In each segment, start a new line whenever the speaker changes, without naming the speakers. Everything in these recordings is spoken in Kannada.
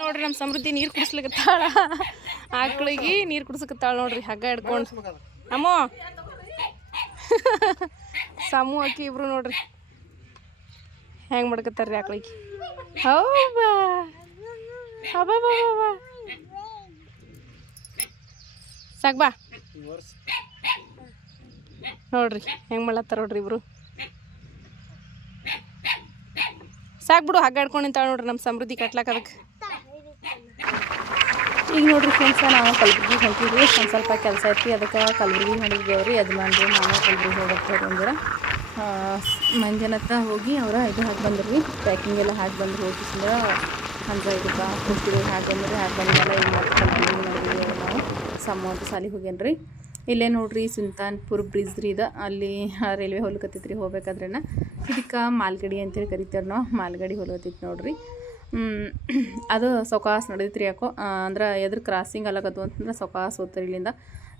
ನೋಡ್ರಿ ನಮ್ಮ ಸಮೃದ್ಧಿ ನೀರು ಕುಡಿಸ್ಲಿಕತ್ತಾಳ ಆಕಳಿಗೆ ನೀರು ಕುಡಿಸ್ಕತ್ತಾಳ ನೋಡ್ರಿ, ಹಗ್ಗ ಹಿಡ್ಕೊಂಡು. ಅಮ್ಮೋ. ಸಮೂ, ಅಕ್ಕಿ ಇಬ್ರು ನೋಡ್ರಿ. ಹೆಂಗೆ ಮಾಡ್ಕತ್ತಾರ್ರಿ ಆಕಳಿಗೆ. ಹೌಬಾ. ಹಬಾ ಬಾ. ನೋಡ್ರಿ, ಹೆಂಗೆ ಮಾಡ್ಲತ್ತಾರ ನೋಡ್ರಿ ಇಬ್ರು. ಸಾಕ್ ಬಿಡು, ಹಗ್ಗ ಹಿಡ್ಕೊಂಡು ನೋಡ್ರಿ ನಮ್ಮ ಸಮೃದ್ಧಿ ಕಟ್ಲಾಕ ಅದಕ್ಕೆ ಈಗ ನೋಡ್ರಿ ಫ್ರೆಂಡ್ಸ ನಾವು ಕಲಬುರ್ಗಿಗೆ ಹೊಂಟಿದ್ವಿ ಒಂದು ಸ್ವಲ್ಪ ಕೆಲಸ ಐತಿ ಅದಕ್ಕೆ ಕಲಬುರ್ಗಿ ಹೊಂಟಿದ್ದೇವ್ರಿ ಯಜಮಾನ್ರಿ, ನಾನು ಕಲಬುರ್ಗಿ ಹೋಗ್ತೇವೆ ಅಂದ್ರೆ ಮಂಜನತ್ತ ಹೋಗಿ ಅವರ ಇದು ಹಾಕಿ ಬಂದ್ರಿ. ಪ್ಯಾಕಿಂಗ್ ಎಲ್ಲ ಹಾಕಿ ಬಂದ್ರು ಹೋಗಿಸಿದ ಅಂದ್ರೆ ಇದಕ್ಕೆ ಕುರ್ತಿಗಳು ಹಾಕಿ ಬಂದ್ರಿ. ಹಾಕಿ ಬಂದ್ಮೇಲೆ ಈಗ ಮತ್ತೆ ಕಲಬುರ್ಗಿ ನೋಡಿದ್ದೇವೆ ನಾವು. ಸಮ್ಮೋದು ಸಾಲಿಗೆ ಹೋಗ್ಯನ್ರಿ. ಇಲ್ಲೇ ನೋಡ್ರಿ ಸುಲ್ತಾನ್ಪುರ್ ಬ್ರಿಜ್ ರೀ ಇದು. ಅಲ್ಲಿ ರೈಲ್ವೆ ಹೋಗ್ಲಿಕತ್ತೈತ್ರಿ ಹೋಗ್ಬೇಕಾದ್ರೆನ. ಇದಕ್ಕೆ ಮಾಲ್ಗಡಿ ಅಂತೇಳಿ ಕರಿತೇವೆ ನಾವು. ಮಾಲ್ಗಡಿ ಹೋಲ್ಕತ್ತೈತಿ ನೋಡ್ರಿ. ಅದು ಸೊಕಾಸ್ ನಡೀತ್ರಿ ಯಾಕೋ ಅಂದ್ರೆ ಎದ್ರ ಕ್ರಾಸಿಂಗ್ ಅಲ್ಲಕತ್ತು ಅಂತಂದ್ರೆ ಸೊಕಾಸ್ ಹೋಗ್ತಾರೆ ಇಲ್ಲಿಂದ.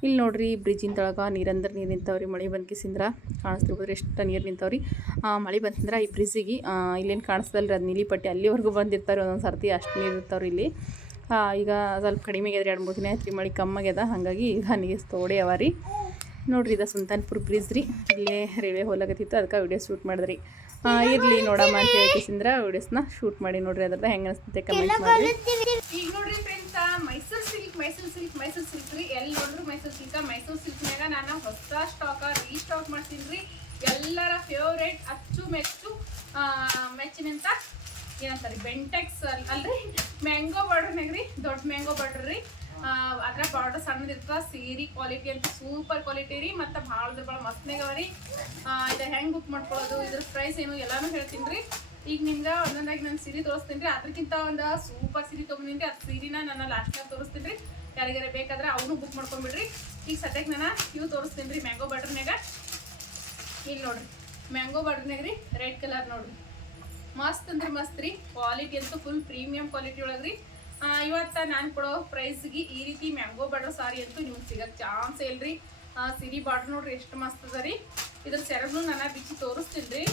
ಇಲ್ಲಿ ನೋಡ್ರಿ ಬ್ರಿಡ್ಜಿನ ತಳಗ ನೀರಂದ್ರೆ ನೀರು ನಿಂತವ್ರಿ, ಮಳೆ ಬಂದ್ಕಿಸಿಂದ್ರ ಕಾಣಿಸ್ತಿರ್ಬೋದ್ರಿ ಎಷ್ಟು ನೀರು ನಿಂತವ್ರಿ. ಮಳೆ ಬಂತಂದ್ರೆ ಈ ಬ್ರಿಡ್ಜಿಗೆ ಇಲ್ಲೇನು ಕಾಣಿಸ್ತಲ್ರಿ ಅದು ನೀಲಿ ಪಟ್ಟಿ, ಅಲ್ಲಿವರೆಗೂ ಬಂದಿರ್ತಾರೆ ಒಂದೊಂದು ಸರ್ತಿ ಅಷ್ಟು ನೀರು ಇರ್ತಾವ್ರಿ ಇಲ್ಲಿ. ಈಗ ಸ್ವಲ್ಪ ಕಡಿಮೆ ಆಗ್ಯದ್ರಿ ಎರಡು ಮೂರು ದಿನ ಆಯ್ತು ರೀ ಮಳೆ ಕಮ್ಮಾಗ್ಯದ ಹಾಗಾಗಿ ಈಗ ನೀರು ತೋಡೆ ಅವ ರೀ. ನೋಡ್ರಿ ಇದು ಸುಲ್ತಾನ್ಪುರ್ ಬ್ರಿಡ್ಜ್ ರೀ, ಇಲ್ಲೇ ರೈಲ್ವೆ ಹೋಲಾಗತ್ತಿತ್ತು ಅದಕ್ಕೆ ವಿಡಿಯೋ ಶೂಟ್ ಮಾಡಿದ್ರಿ ಇರಲಿ ನೋಡಮ್ಮ ಅಂತ ಹೇಳ್ಕಿಸಿಂದ್ರ ವಿಡಿಯೋಸ್ನ ಶೂಟ್ ಮಾಡಿ ನೋಡ್ರಿ ಅದ್ರದ್ದು ಹೆಂಗೆ ಅನಿಸ್ತೈತೆ ಕಮೆಂಟ್ ಮಾಡಿ
ಈಗ ನೋಡ್ರಿ friends Mysore silk Mysore silk Mysore silk ರೀ. ಎಲ್ಲಿ ನೋಡ್ರು ಮೈಸೂರ್ ಸಿಲ್ಕ್ ಮೈಸೂರ್ ಸಿಲ್ಕ್ನಾಗ ನಾನು ಹೊಸ ಸ್ಟಾಕ್ ರೀಸ್ಟಾಕ್ ಮಾಡ್ತೀನಿ ರೀ. ಎಲ್ಲರ ಫೇವ್ರೇಟ್ ಅಚ್ಚು ಮೆಚ್ಚು ಆ, ಮೆಚ್ಚಿನಂತ ಏನಂತಾರೆ ಬೆಂಟೆಕ್ಸ್ ಅಲ್ರಿ? ಮ್ಯಾಂಗೋ ಬಾರ್ಡರ್ನಾಗ ರೀ ದೊಡ್ಡ ಮ್ಯಾಂಗೋ ಬಾರ್ಡರ್ ರೀ. ಅದ್ರ ಬಾರ್ಡರ್ ಸಣ್ಣದಿರ್ತದ ಸೀರೆ ಕ್ವಾಲಿಟಿ ಅಂತ ಸೂಪರ್ ಕ್ವಾಲಿಟಿ ರೀ, ಮತ್ತು ಭಾಳ ಭಾಳ ಮಸ್ತ್ನಾಗವ ರೀ. ಇದು ಹೆಂಗೆ ಬುಕ್ ಮಾಡ್ಕೊಳ್ಳೋದು, ಇದ್ರ ಪ್ರೈಸ್ ಏನು ಎಲ್ಲಾನು ಹೇಳ್ತೀನಿ ರೀ. ಈಗ ನಿಮ್ಗೆ ಒಂದೊಂದಾಗಿ ನಾನು ಸೀರೆ ತೋರಿಸ್ತೀನಿ ರೀ. ಅದಕ್ಕಿಂತ ಒಂದು ಸೂಪರ್ ಸೀರೆ ತೊಗೊಂಡಿನಿ ಅದು ಸೀರೆನ ನಾನು ಲಾಸ್ಟ್ನಾಗ ತೋರಿಸ್ತೀನಿ ರೀ. ಯಾರಿಗಾರ ಬೇಕಾದ್ರೆ ಅವನು ಬುಕ್ ಮಾಡ್ಕೊಂಬಿಡ್ರಿ. ಈಗ ಸದ್ಯಕ್ಕೆ ನಾನು ಇವು ತೋರಿಸ್ತೀನಿ ರೀ ಮ್ಯಾಂಗೋ ಬಾರ್ಡರ್ನಾಗ ಇಲ್ಲಿ ನೋಡ್ರಿ ಮ್ಯಾಂಗೋ ಬಾರ್ಡರ್ನಾಗ ರೀ ರೆಡ್ ಕಲರ್ ನೋಡ್ರಿ. ಮಸ್ತ್ ಅಂದ್ರೆ ಮಸ್ತ್ ರೀ. ಕ್ವಾಲಿಟಿ ಅಂತೂ ಫುಲ್ ಪ್ರೀಮಿಯಂ ಕ್ವಾಲಿಟಿ ಒಳಗೆ ರೀ. ಇವತ್ತು ನಾನು ಕೊಡೋ ಪ್ರೈಸ್ಗೆ ಈ ರೀತಿ ಮ್ಯಾಂಗೋ ಬಾರ್ಡರ್ ಸಾರಿ ಅಂತೂ ನಿಮ್ಗೆ ಸಿಗಕ್ಕೆ ಚಾನ್ಸ್ ಇಲ್ರಿ. ಸಿರಿ ಬಾರ್ಡರ್ ನೋಡ್ರಿ ಎಷ್ಟು ಮಸ್ತ್ ಅದ ರೀ. ಇದ್ರ ಸೆರಗ್ನು ನಾನು ಬಿಚ್ಚಿ ತೋರಿಸ್ತೀನಿ ರೀ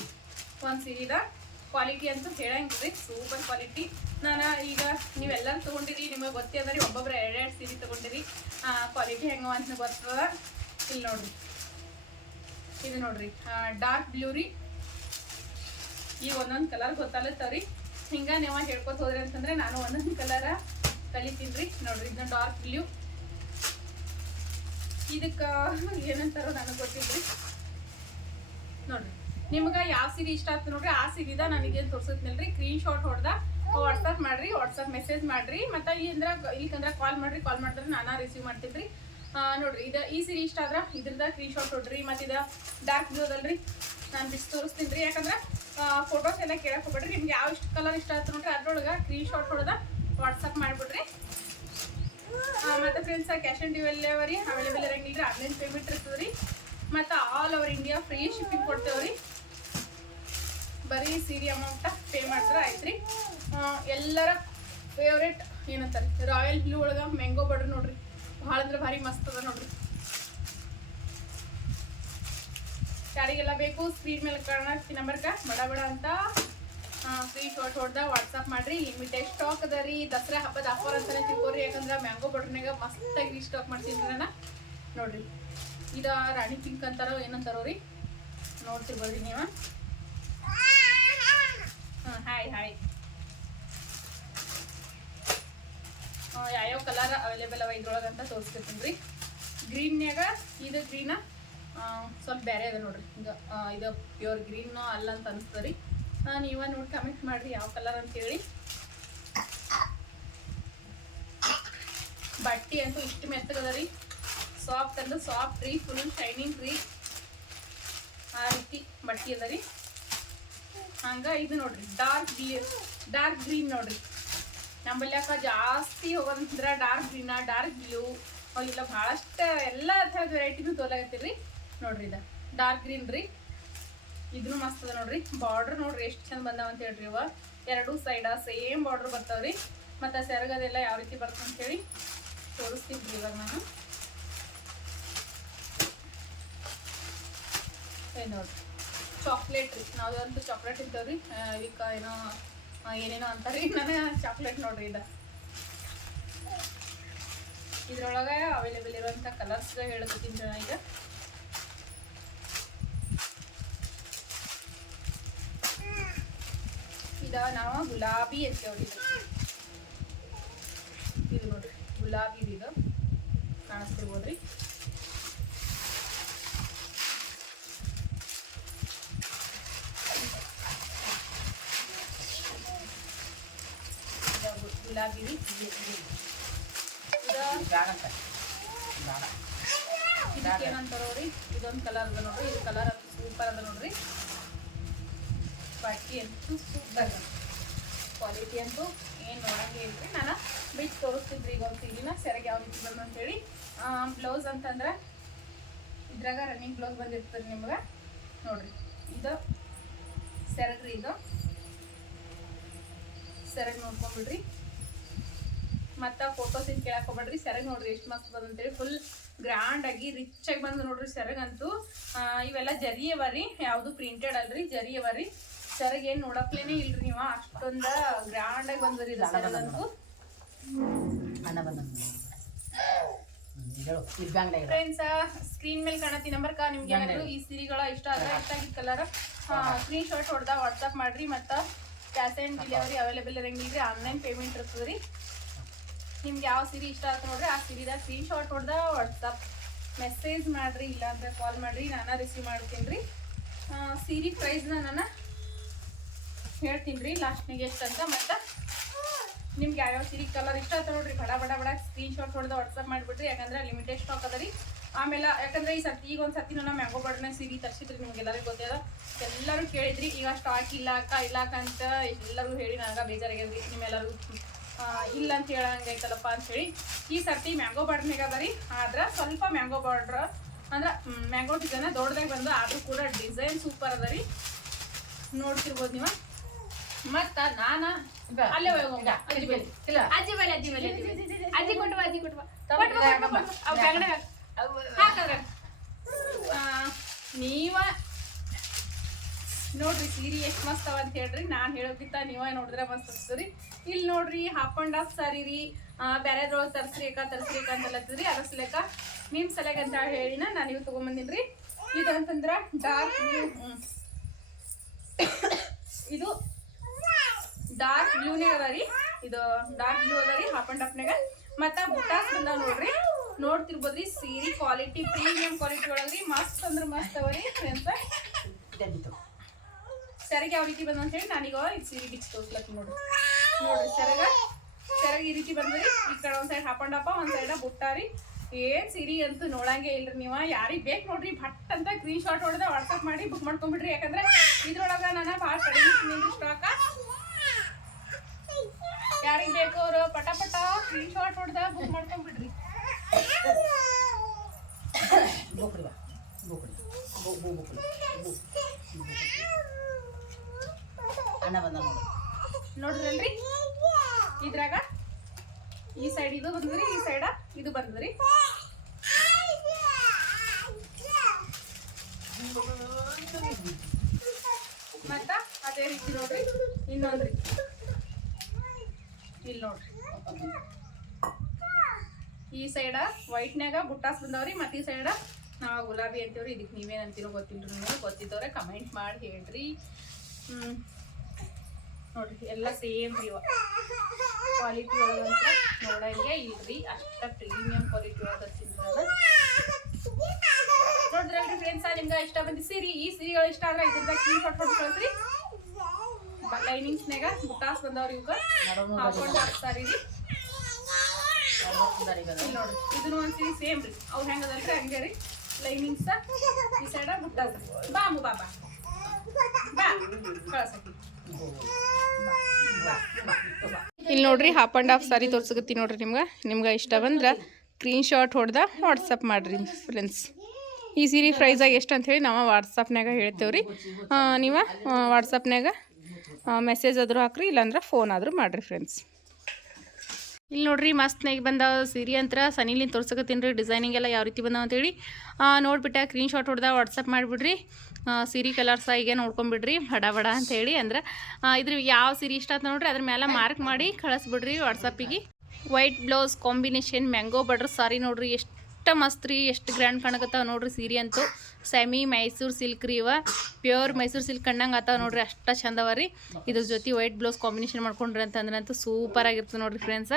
ಒಂದು ಸೀರೆದ. ಕ್ವಾಲಿಟಿ ಅಂತೂ ಹೇಳಂಗಿಲ್ಲ ಸೂಪರ್ ಕ್ವಾಲಿಟಿ ನಾನು ಈಗ ನೀವೆಲ್ಲ ತೊಗೊಂಡಿರಿ, ನಿಮಗೆ ಗೊತ್ತೇ ಅದ ರೀ. ಒಬ್ಬೊಬ್ರು ಎರಡೆರಡು ಸೀರೆ ತೊಗೊಂಡಿರಿ. ಕ್ವಾಲಿಟಿ ಹೆಂಗವ ಅಂತ ಗೊತ್ತದ? ಇಲ್ಲಿ ನೋಡ್ರಿ. ಇದು ನೋಡ್ರಿ. ಡಾರ್ಕ್ ಬ್ಲೂ ರೀ. ಈಗ ಒಂದೊಂದು ಕಲರ್ ಗೊತ್ತಾಗತ್ತವ್ರಿ ಹಿಂಗ ನೀವು ಹೇಳ್ಕೊತ ಹೋದ್ರಿ ಅಂತಂದ್ರೆ ನಾನು ಒಂದೊಂದು ಕಲರ ಕಲಿತೀನಿ ನೋಡ್ರಿ ಇದನ್ನ ಡಾರ್ಕ್ ಬ್ಲೂ ಇದಕ್ಕ ಏನಂತಾರ ನನಗೆ ಗೊತ್ತಿಲ್ರಿ ನೋಡ್ರಿ, ನಿಮ್ಗೆ ಯಾವ ಸೀರೆ ಇಷ್ಟ ಆಗ್ತದೆ ನೋಡ್ರಿ, ಆ ಸೀರಿದ ನನಗೇನು ತೋರ್ಸತ್ನಲ್ರಿ. ಸ್ಕ್ರೀನ್ ಶಾಟ್ ಹೊಡ್ದ ವಾಟ್ಸಪ್ ಮಾಡ್ರಿ ವಾಟ್ಸಪ್ ಮೆಸೇಜ್ ಮಾಡ್ರಿ. ಮತ್ತೆ ಇಲ್ಲಿ ಅಂದ್ರ ಕಾಲ್ ಮಾಡ್ರಿ ಕಾಲ್ ಮಾಡಿದ್ರೆ ನಾನು ರಿಸೀವ್ ಮಾಡ್ತೀನಿ ನೋಡ್ರಿ, ಇದು ಈ ಸೀರೆ ಇಷ್ಟ ಆದ್ರ ಇದ್ರದ ಕ್ರೀ ಶಾಟ್ ನೋಡ್ರಿ, ಮತ್ತೆ ಇದು ಡಾರ್ಕ್ ಬ್ಲೂ ಅದಲ್ರಿ. ನಾನು ಬಿಸಿ ತೋರಿಸ್ತೀನಿ ರೀ, ಯಾಕಂದ್ರೆ ಫೋಟೋಸ್ ಎಲ್ಲ ಕೇಳಕ್ ಹೋಗ್ಬೇಡ್ರಿ. ನಿಮ್ಗೆ ಯಾವ ಇಷ್ಟು ಕಲರ್ ಇಷ್ಟ ಆಯ್ತು ನೋಡ್ರಿ, ಅದ್ರೊಳಗೆ ಕ್ರೀ ಶಾಟ್ ಹೊಡೆದ ವಾಟ್ಸಪ್ ಮಾಡಿಬಿಡ್ರಿ. ಮತ್ತು friends cash on delivery available ಇರಂಗಿಲ್ಲ ರೀ ಆನ್ಲೈನ್ ಪೇಮೆಂಟ್ ಇರ್ತದೆ ರೀ. ಮತ್ತು all over India free shipping ಕೊಡ್ತೇವೆ ರೀ. ಬರೀ ಸೀರೆ ಅಮೌಂಟ ಪೇ ಮಾಡಿದ್ರೆ ಆಯ್ತು ರೀ. ಎಲ್ಲರ ಫೇವ್ರೇಟ್ ಏನಂತಾರೆ ರಾಯಲ್ ಬ್ಲೂ ಒಳಗೆ ಮ್ಯಾಂಗೋ ಬಾರ್ಡ್ರ್ ನೋಡ್ರಿ. ಭಾಳ ಅಂದ್ರೆ ಭಾರಿ ಮಸ್ತ್ ಅದ ನೋಡ್ರಿ. ಯಾರಿಗೆಲ್ಲ ಬೇಕು ಸ್ಕ್ರೀನ್ ಮೇಲೆ ಕಾಣಿ ನಂಬರ್ಕ ಬಡ ಬಡ ಅಂತ. ಫ್ರೀ ಶಾಟ್ ಹೊಡ್ದ ವಾಟ್ಸಪ್ ಮಾಡ್ರಿ. ಲಿಮಿಟೆಡ್ ಸ್ಟಾಕ್ ಅದ ರೀ. ದಸರಾ ಹಬ್ಬದ ಆಫರ್ ಅಂತಾನೆ ತಿಳ್ಕೊರಿ. ಯಾಕಂದ್ರೆ ಮ್ಯಾಂಗೋ ಬಾರ್ಡರ್ನಾಗ ಮಸ್ತಾಗಿ ರೀಸ್ಟಾಕ್ ಮಾಡ್ತೀನಿ ನಾನು. ನೋಡ್ರಿ. ಇದು ರಾಣಿ ಪಿಂಕ್ ಅಂತಾರೋ ಏನಂತಾರೋ ರೀ. ನೋಡ್ತಿರ್ಬೋದ್ರಿ ನೀವು ಹಾಂ ಹಾಯ್ ಹಾಯ್ ಯಾವ್ಯಾವ ಕಲರ್ ಅವೈಲೇಬಲ್ ಅವ ಇದ್ರೊಳಗೆ ಅಂತ ತೋರಿಸ್ತಿರ್ತೀನಿ ರೀ ಗ್ರೀನ್ಯಾಗ ಇದು ಗ್ರೀನ ಸ್ವಲ್ಪ ಬೇರೆ ಅದ ನೋಡ್ರಿ. ಈಗ ಇದು ಪ್ಯೂರ್ ಗ್ರೀನ್ ಅಲ್ಲ ಅಂತ ಅನಿಸ್ತದೆ ರೀ. ನೀವ ನೋಡಿ ಕಮೆಂಟ್ ಮಾಡ್ರಿ ಯಾವ ಕಲರ್ ಅಂತೇಳಿ ಬಟ್ಟೆ ಅಂತೂ ಇಷ್ಟು ಮೆತ್ತಗದ ರೀ. ಸಾಫ್ಟ್ ಅಂದ್ರೆ ಸಾಫ್ಟ್ ರೀ ಫುಲ್ ಶೈನಿಂಗ್ ರೀ. ಆ ರೀತಿ ಬಟ್ಟೆ ಅದ ರೀ. ಹಂಗ ಇದು ನೋಡ್ರಿ ಡಾರ್ಕ್ ಡಾರ್ಕ್ ಗ್ರೀನ್ ನೋಡ್ರಿ. ನಮ್ಮಲ್ಲಿ ಯಾಕ ಜಾಸ್ತಿ ಹೋಗೋದಂದ್ರ ಡಾರ್ಕ್ ಗ್ರೀನ ಡಾರ್ಕ್ ಬ್ಲೂ ಇಲ್ಲ, ಭಾಳಷ್ಟು ಎಲ್ಲ ಥರದ ವೆರೈಟಿನೂ ತೋಲಾಗತ್ತೀರಿ ನೋಡ್ರಿ ಇದು. ಡಾರ್ಕ್ ಗ್ರೀನ್ ರೀ. ಇದ್ರು ಮಸ್ತ್ ಅದ ನೋಡ್ರಿ. ಬಾರ್ಡರ್ ನೋಡ್ರಿ ಎಷ್ಟು ಚಂದ ಬಂದಾವ ಅಂತ ಹೇಳ್ರಿ ಇವ. ಎರಡೂ ಸೈಡ ಸೇಮ್ ಬಾರ್ಡರ್ ಬರ್ತಾವ್ರಿ. ಮತ್ತು ಸೆರಗದೆಲ್ಲ ಯಾವ ರೀತಿ ಬರ್ತದೆ ಅಂತೇಳಿ ತೋರಿಸ್ತಿದ್ವಿ ಇವಾಗ ನಾನು. ಏ, ನೋಡ್ರಿ. ಚಾಕ್ಲೇಟ್ ರೀ. ನಾವಂತೂ ಚಾಕ್ಲೇಟ್ ಇದ್ದಾವ್ರಿ ಇದಕ್ಕೆ ಏನೋ ಏನೇನೋ ಅಂತಾರೆ. ನನ್ನ ಚಾಕ್ಲೇಟ್ ನೋಡ್ರಿ ಇದು. ಇದ್ರೊಳಗೆ ಅವೈಲೇಬಲ್ ಇರುವಂತ ಕಲರ್ಸ್ ಹೇಳಕತ್ತೀನಿ ಈಗ. ಇದ ನಾವು ಗುಲಾಬಿ ಎತ್ತೇವ್ರಿ ಇದು ನೋಡ್ರಿ, ಗುಲಾಬಿ ಇದು. ಕಾಣಿಸ್ತಿರ್ಬೋದ್ರಿ? ಗುಲಾಬಿ ರೀ. ಇದ ಇದಕ್ಕೆ ಏನಂತಾರೋರಿ ಇದೊಂದು ಕಲರ್ ಅದ ನೋಡ್ರಿ. ಇದು ಕಲರ್ ಸೂಪರ್ ಅದ ನೋಡ್ರಿ. ಬಾಕಿ ಅಂತೂ ಸೂಪರ್ ಕ್ವಾಲಿಟಿ ಅಂತೂ ಏನು ನೋಡಂಗೆ ಇಲ್ರಿ. ನಾನು ಬಿಟ್ಟು ತೋರಿಸ್ತಿದ್ರಿ ಈಗ ಒಂದು ಸೀರಿನ ಸೆರೆಗೆ ಯಾವ ರೀತಿ ಬಂದು ಅಂತೇಳಿ. ಬ್ಲೌಸ್ ಅಂತಂದ್ರೆ ಇದ್ರಾಗ ರನ್ನಿಂಗ್ ಬ್ಲೌಸ್ ಬಂದಿರ್ತದೆ ನಿಮ್ಗೆ. ನೋಡ್ರಿ. ಇದು ಸೆರಗ್ರಿ ಇದು. ಸೆರಗ್ ನೋಡ್ಕೊಂಬಿಡ್ರಿ. ಮತ್ತು ಫೋಟೋಸ್ ಇನ್ ಕೇಳಕ್ಕೆ ಹೋಗ್ಬೇಡ್ರಿ. ಸೆರಗ್ ನೋಡ್ರಿ ಎಷ್ಟು ಮಸ್ತ್ ಬಂದಂತೇಳಿ. ಫುಲ್ ಗ್ರ್ಯಾಂಡ್ ಆಗಿ ರಿಚ್ ಆಗಿ ಬಂದು ನೋಡ್ರಿ ಸೆರಗ್ ಅಂತೂ. ಆ, ಇವೆಲ್ಲ ಜರಿ ಅವ ರೀ. ಯಾವುದು ಪ್ರಿಂಟೆಡ್ ಅಲ್ರಿ ಜರಿ ಅವ ರೀ. ಸೆರಗ್ ಏನ್ ನೋಡಕ್ಲೇನೆ ಇಲ್ರಿ ನೀವು. ಅಷ್ಟೊಂದ ಗ್ರ್ಯಾಂಡ್ ಆಗಿ ಬಂದ್ರಿ ಇದು. ಫ್ರೆಂಡ್ಸ್ ಸ್ಕ್ರೀನ್ ಮೇಲೆ ಕಾಣತಿ ನಂಬರ್ ಕಾ? ನಿಮ್ಗೆ ಏನಾದ್ರು ಈ ಸೀರೆಗಳ ಇಷ್ಟ ಆದ್ರೆ ಇಷ್ಟ ಆಗಿದ್ ಕಲರ್ ಸ್ಕ್ರೀನ್ ಶಾಟ್ ಹೊಡೆದ ವಾಟ್ಸಪ್ ಮಾಡ್ರಿ. ಮತ್ತೆ ಕ್ಯಾಶ್ ಆ್ಯಂಡ್ ಡೆಲಿವರಿ ಅವೈಲೇಬಲ್ ಇರಂಗಿಲ್ರಿ. ಆನ್ಲೈನ್ ಪೇಮೆಂಟ್ ಇರ್ತದೆ ರೀ ನಿಮ್ಗೆ ಯಾವ ಸೀರೆ ಇಷ್ಟ ಆಯ್ತು ನೋಡ್ರಿ ಆ ಸೀರೆದ ಸ್ಕ್ರೀನ್ ಶಾಟ್ ಹೊಡೆದ ವಾಟ್ಸಪ್ ಮೆಸೇಜ್ ಮಾಡ್ರಿ ಇಲ್ಲಾಂದ್ರೆ ಕಾಲ್ ಮಾಡ್ರಿ ನಾನು ರಿಸೀವ್ ಮಾಡ್ತೀನಿ ರೀ. ಸೀರೆ ಪ್ರೈಸ್ನ ನಾನು ಹೇಳ್ತೀನಿ ರೀ ಲಾಸ್ಟ್ನಿಗೆ ಎಷ್ಟು ಅಂತ ಮತ್ತು ನಿಮ್ಗೆ ಯಾವ್ಯಾವ ಸೀರೆ ಕಲರ್ ಇಷ್ಟ ಆಯ್ತು ನೋಡ್ರಿ ಬಡ ಬಡ ಬಡ ಸ್ಕ್ರೀನ್ ಶಾಟ್ ಹೊಡೆದು ವಾಟ್ಸಪ್ ಮಾಡಿಬಿಡ್ರಿ ಯಾಕಂದ್ರೆ ಲಿಮಿಟೆಡ್ ಸ್ಟಾಕ್ ಅದ ರೀ. ಆಮೇಲೆ ಯಾಕಂದ್ರೆ ಈ ಸರ್ತಿ ಈಗ ಒಂದು ಸರ್ತಿ ನಾನು ಮ್ಯಾಂಗೋ ಬಡ್ನ ಸೀರೆ ತರಿಸಿದ್ರಿ ನಿಮ್ಗೆಲ್ಲರಿಗೂ ಗೊತ್ತಿಲ್ಲ ಎಲ್ಲರೂ ಕೇಳಿದ್ರಿ ಈಗ ಸ್ಟಾಕ್ ಇಲ್ಲ ಅಕ್ಕ ಇಲ್ಲ ಅಕ್ಕ ಅಂತ ಎಲ್ಲರೂ ಹೇಳಿ ನನಗೆ ಬೇಜಾರಾಗ್ಯದ್ರಿ ನಿಮ್ಮೆಲ್ಲರೂ ಆ, ಇಲ್ಲ ಅಂತ ಹೇಳಂಗೈತಲ್ಲಪ್ಪ ಅಂತ ಹೇಳಿ ಈ ಸರ್ತಿ ಮ್ಯಾಂಗೋ ಬಾರ್ಡ್ನಾಗ ಅದ ರೀ ಆದ್ರೆ ಸ್ವಲ್ಪ ಮ್ಯಾಂಗೋ ಬಾರ್ಡ್ರ್ ಅಂದ್ರೆ ಮ್ಯಾಂಗೋ ಡಿಸೈನ್ ದೊಡ್ಡದಾಗಿ ಬಂದು ಆದ್ರೂ ಕೂಡ ಡಿಸೈನ್ ಸೂಪರ್ ಅದ ರೀ ನೋಡ್ತಿರ್ಬೋದು ನೀವು ಮತ್ತ ನಾನ ಅಲ್ಲೇ ಅಜ್ಜಿ ಬೇಲಿ
ಇಲ್ಲ.
ಅಜ್ಜಿ ಬೇಲಿ ಅಜ್ಜಿ ಬಲ್ಲಿ ಅಜ್ಜಿ ಬಲ್ಲಿ. ಅಜ್ಜಿ ಕೊಟ್ಟು ಬಾ, ಅಜ್ಜಿ ಕೊಟ್ಟು ಬಾ.
ತಮ್ಮ
ಕೊಟ್ಟು ಬಾ,
ಇಲ್ಲ,
ಕೊಟ್ಟು ಬಾ,
ಅಮ್ಮ.
ಅವ್ ಬ್ಯಾಗ್ನಾಗ ಹಾಕ್ ಅದ್ರಾಗ. ಆ, ನೀವ ನೋಡ್ರಿ, ಸೀರೆ ಎಷ್ಟು ಮಸ್ತ್ ಅವ ಅಂತ ಹೇಳ್ರಿ. ನಾನು ಹೇಳೋಕ್ಕಿಂತ ನೀವ ನೋಡಿದ್ರೆ ಮಸ್ತ್ ಅನ್ಸ್ತದ್ರಿ ಇಲ್ಲಿ ನೋಡ್ರಿ ಹಾಫ್ ಅಂಡ್ ಹಾಫ್ ಸಾರಿ ರೀ. ಬ್ಯಾರೆದ್ರೊಳಗೆ ತರ್ಸ್ರಿಕ ತರ್ಸ್ರಿಕ ಅಂತಲತ್ತದ್ರಿ ಅದ್ರ ಸಲಕ ನಿಮ್ಮ ಸಲಗ ಅಂತ ಹೇಳಿನ ನಾನು ಇವು ತೊಗೊಂಬಂದಿನ್ರಿ ಇದು ಅಂತಂದ್ರ ಡಾರ್ಕ್ ಇದು ಡಾರ್ಕ್ ಬ್ಲೂನೇ ಅದ ರೀ. ಇದು ಡಾರ್ಕ್ ಬ್ಲೂ ಅದ ರೀ ಹಾಫ್ ಅಂಡ್ ಹಾಫ್ನಾಗ ಮತ್ತು ಬುಟ್ಟಾಸ್ ಬಂದಾವ ನೋಡ್ರಿ. ನೋಡ್ತಿರ್ಬೋದ್ರಿ ಸೀರೆ ಕ್ವಾಲಿಟಿ ಪ್ರೀಮಿಯಂ ಕ್ವಾಲಿಟಿ ಒಳಗ್ರಿ ಮಸ್ತ್ ಅಂದ್ರೆ ಮಸ್ತ್ ಅವ ರೀ ಅಂತ. ಸೆರಗ್ ಯಾವ ರೀತಿ ಬಂದ ಹೇಳಿ ನಾನೀಗ ಈ ಸೀರೆ ಬಿಚ್ಚಿ ತೋರ್ಸ್ಲಕ್ ನೋಡ್ರಿ ನೋಡ್ರಿ ಸೆರಗ. ಸೆರಗ್ ಈ ರೀತಿ ಬಂದ್ರಿ. ಈ ಕಡೆ ಒಂದ್ ಸೈಡ್ ಹಾಕೊಂಡಪ್ಪ ಒಂದ್ ಸೈಡ್ ಬುಟ್ಟಾರಿ ಏನ್ ಸೀರೆ ಅಂತೂ ನೋಡಂಗೆ ಇಲ್ರಿ ನೀವ. ಯಾರಿಗ್ ಬೇಕು ನೋಡ್ರಿ, ಭಟ್ ಅಂತ ಸ್ಕ್ರೀನ್ ಶಾಟ್ ಹೊಡೆದ ವಾಟ್ಸಪ್ ಮಾಡಿ ಬುಕ್ ಮಾಡ್ಕೊಂಡ್ಬಿಡ್ರಿ ಯಾಕಂದ್ರೆ ಇದ್ರೊಳಗ ನಾನು ಭಾಳ ಕಡಿಮೆ ಸ್ಟಾಕ ಯಾರಿಗ್ ಬೇಕು ಅವರು ಪಟ ಪಟ ಸ್ಕ್ರೀನ್ ಶಾಟ್ ಹೊಡೆದ ಬುಕ್ ಮಾಡ್ಕೊಂಡ್ಬಿಡ್ರಿ.
ಅಣ್ಣ ಬಂದ
ನೋಡ್ರಿ ಇದ್ರಾಗ ಈ ಸೈಡ್ ಇದು ಬಂದ್ರಿ, ಈ ಸೈಡ ಇದು ಬಂದ್ರಿ. ಮತ್ತ ಅದೇ ರೀತಿ ನೋಡ್ರಿ, ಇನ್ನೊಂದ್ರಿ. ಇಲ್ಲಿ ನೋಡ್ರಿ. ಈ ಸೈಡ ವೈಟ್ನ್ಯಾಗ ಬುಟ್ಟಾಸ್ ಬಂದವ್ರಿ, ಮತ್ತೆ ಈ ಸೈಡ ನಾವು ಗುಲಾಬಿ ಅಂತೀವ್ರಿ ಇದಕ್ಕೆ ನೀವೇನು ಅಂತೀರೋ ಗೊತ್ತಿಲ್ರಿ ನೀವು ಗೊತ್ತಿದ್ದವ್ರೆ ಕಮೆಂಟ್ ಮಾಡಿ ಹೇಳ್ರಿ. ನೋಡ್ರಿ ಎಲ್ಲ ಸೇಮ್ ರೀ ಕ್ವಾಲಿಟಿ ಒಳಗಂತ ನೋಡಂಗೆ ಇಲ್ರಿ ಅಷ್ಟ ಪ್ರೀಮಿಯಂ ಕ್ವಾಲಿಟಿ ಒಳಗ ನೋಡಿದ್ರಲ್ರಿ ಫ್ರೆಂಡ್ಸ್ ನಿಮ್ಗೆ ಇಷ್ಟ ಬಂದಿ ಸೀರಿ ಈ ಸೀರೆಗಳು ಇಷ್ಟ ಆದ್ರೆ ಇದ್ರದಾಗ ಕ್ಲೀನ್ ಕಟ್ಕೊಂಡು ಕಳ್ಸ್ರಿ ಲೈನಿಂಗ್ಸ್ನಾಗ ಬುಟ್ಟಾಸ್ ಬಂದವ್ರಿ
ಇವಾಗ.
ಹಾಕೊಂಡು ಹಾಕ್ತಾರಿ ರೀ ನೋಡ್ರಿ ಇದನ್ನು ಒಂದು ಸೀರೆ ಸೇಮ್ ರೀ ಅವ್ರು ಹೆಂಗದಲ್ರಿ ಹಂಗೆ ರೀ. ಲೈನಿಂಗ್ಸ್ ಈ ಸೈಡ ಬುಟ್ಟಾಸ್ ಬಾ ಬಾಬಾ ಬಾ ಕಳ್ಸಕ್ಕೆ ಇಲ್ಲಿ ನೋಡ್ರಿ ಹಾಫ್ ಆ್ಯಂಡ್ ಹಾಫ್ ಸಾರಿ ತೋರ್ಸಕತ್ತಿ ನೋಡ್ರಿ ನಿಮ್ಗೆ. ನಿಮ್ಗೆ ಇಷ್ಟ ಬಂದ್ರೆ ಸ್ಕ್ರೀನ್ ಶಾಟ್ ಹೊಡೆದ ವಾಟ್ಸಪ್ ಮಾಡಿರಿ ಫ್ರೆಂಡ್ಸ್ ಈ ಸೀರೆ ಆಗಿ ಎಷ್ಟು ಅಂತ ಹೇಳಿ ನಾವು ವಾಟ್ಸಪ್ನಾಗ ಹೇಳ್ತೇವೆ ರೀ ನೀವು ವಾಟ್ಸಪ್ನಾಗ ಮೆಸೇಜ್ ಆದರೂ ಹಾಕ್ರಿ, ಇಲ್ಲಾಂದ್ರೆ ಫೋನ್ ಆದರೂ ಮಾಡಿರಿ ಫ್ರೆಂಡ್ಸ್ ಇಲ್ಲಿ ನೋಡ್ರಿ ಮಸ್ತ್ನಾಗ ಬಂದ ಸೀರೆ ಅಂತರ. ಸನಿಲಿಂದ ತೋರ್ಸಕತ್ತೀನಿ ರೀ ಡಿಸೈನಿಂಗ್ ಎಲ್ಲ ಯಾವ ರೀತಿ ಬಂದಾವ ಅಂತೇಳಿ ನೋಡ್ಬಿಟ್ಟ ಸ್ಕ್ರೀನ್ ಶಾಟ್ ಹೊಡೆದ ವಾಟ್ಸಪ್ ಮಾಡಿಬಿಡ್ರಿ. ಸೀರೆ ಕಲರ್ಸ್ ಈಗ ನೋಡ್ಕೊಂಬಿಡ್ರಿ ಬಡ ಬಡ ಅಂತೇಳಿ ಅಂದ್ರೆ ಆ, ಇದ್ರ ಯಾವ ಸೀರೆ ಇಷ್ಟ ಅಂತ ನೋಡ್ರಿ ಅದ್ರ ಮೇಲೆ ಮಾರ್ಕ್ ಮಾಡಿ ಕಳಿಸ್ಬಿಡ್ರಿ ವಾಟ್ಸಪ್ಪಿಗೆ white blouse combination mango border sari ನೋಡ್ರಿ ಎಷ್ಟು ಮಸ್ತ್ ರೀ ಎಷ್ಟು ಗ್ರ್ಯಾಂಡ್ ಕಾಣಕತ್ತಾವ ನೋಡ್ರಿ ಸೀರೆ ಅಂತೂ. ಸೆಮಿ ಮೈಸೂರು ಸಿಲ್ಕ್ ರೀ ಇವ ಪ್ಯೂರ್ ಮೈಸೂರು ಸಿಲ್ಕ್ ಕಣ್ಣಂಗೆ ಆತಾವ ನೋಡ್ರಿ ಅಷ್ಟ ಚಂದವ ರೀ. ಇದ್ರ ಜೊತೆ ವೈಟ್ ಬ್ಲೌಸ್ ಕಾಂಬಿನೇಷನ್ ಮಾಡ್ಕೊಂಡ್ರಿ ಅಂತಂದ್ರೆ ಅಂತೂ ಸೂಪರ್ ಆಗಿರ್ತದೆ ನೋಡ್ರಿ ಫ್ರೆಂಡ್ಸ್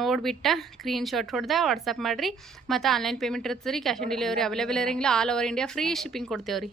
ನೋಡಿಬಿಟ್ಟ ಸ್ಕ್ರೀನ್ ಶಾಟ್ ಹೊಡೆದ ವಾಟ್ಸಪ್ ಮಾಡಿರಿ. ಮತ್ತು ಆನ್ಲೈನ್ ಪೇಮೆಂಟ್ ಇರ್ತದೆ ರೀ ಕ್ಯಾಶ್ ಆನ್ ಡೆಲಿವರಿ ಅವೈಲೇಬಲ್ ಇರಂಗಿಲ್ಲ all over India free shipping ಕೊಡ್ತೇವೆ ರೀ